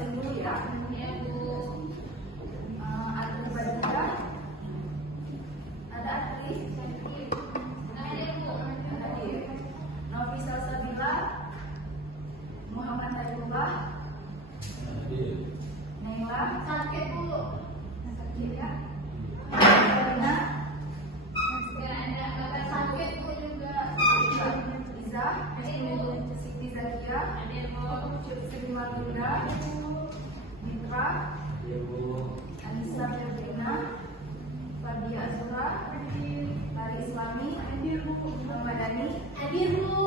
absen dulu ya. Ya Bu. Ada Badira, ada Atris, Ada Bu. hadir. Nofisa Sabila, Muhammad Hairullah, Naila, Sakit Bu. sakit ya. Karina, Ya ada Bapak sakit Bu juga. Iza, Siti Zakia, Ada Bu. Siti Malinda, Mitra, Anissa Febrina, Fadia Azura, Tari Islami, Muhammad Dhani. Hadir Bu.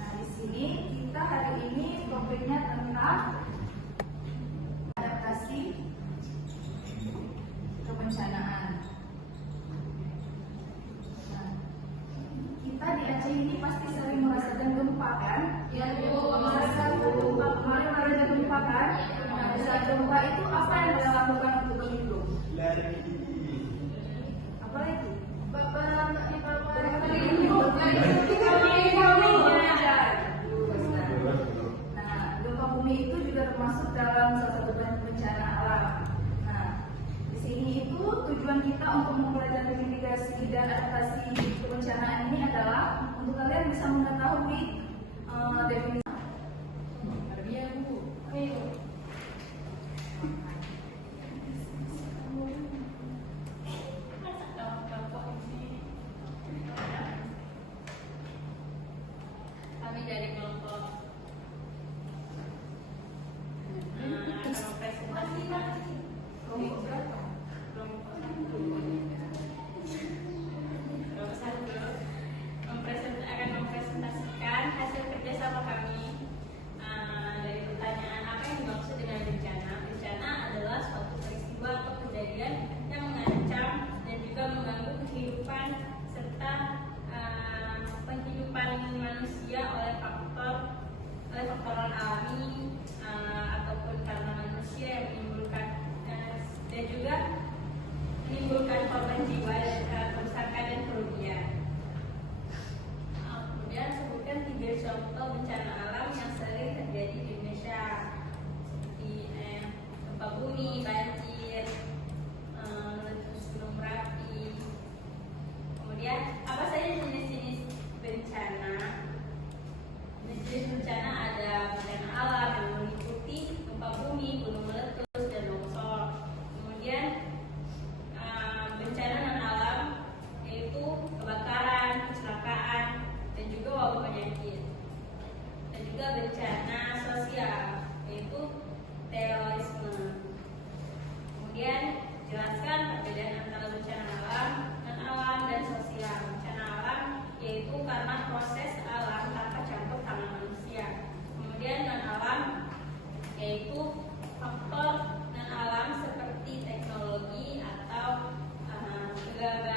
Nah, di sini kita hari ini topiknya tentang adaptasi kebencanaan. Nah, kita di Aceh ini pasti sering merasakan gempa kan? Ya Bu. Merasakan gempa, kemarin ada gempa kan? Nah, saat gempa itu apa yang kita lakukan untuk berlindung? Apa lagi? Nah, gempa bumi itu juga termasuk dalam salah satu bencana alam. Nah, di sini itu tujuan kita untuk mempelajari mitigasi dan adaptasi kebencanaan ini adalah untuk kalian bisa mengetahui definisi. Ya Bu. Kami dari kelompok akan mempresentasikan akan mempresentasikan hasil kerjasama kami. Dari pertanyaan apa yang dimaksud dengan bencana? Bencana adalah suatu peristiwa atau kejadian yang mengancam dan juga mengganggu kehidupan serta penghidupan manusia oleh faktor alami ataupun karena manusia yang menimbulkan dan juga menimbulkan korban jiwa dan kerusakan dan kerugian. Kemudian sebutkan 3 contoh bencana alam yang sering terjadi di Indonesia seperti gempa bumi, banjir, meletus gunung berapi. Kemudian apa saja jenis-jenis bencana? Jenis bencana ada bencana alam yang meliputi gempa bumi, gunung meletus, dan longsor. Kemudian bencana non alam yaitu kebakaran, kecelakaan, dan juga wabah penyakit. Dan juga bencana sosial yaitu terorisme. Kemudian jelaskan perbedaan antara bencana alam, non alam, dan sosial. Bencana alam yaitu karena proses alam tanpa campur tangan manusia. Kemudian non alam yaitu faktor non alam seperti teknologi atau kegagalan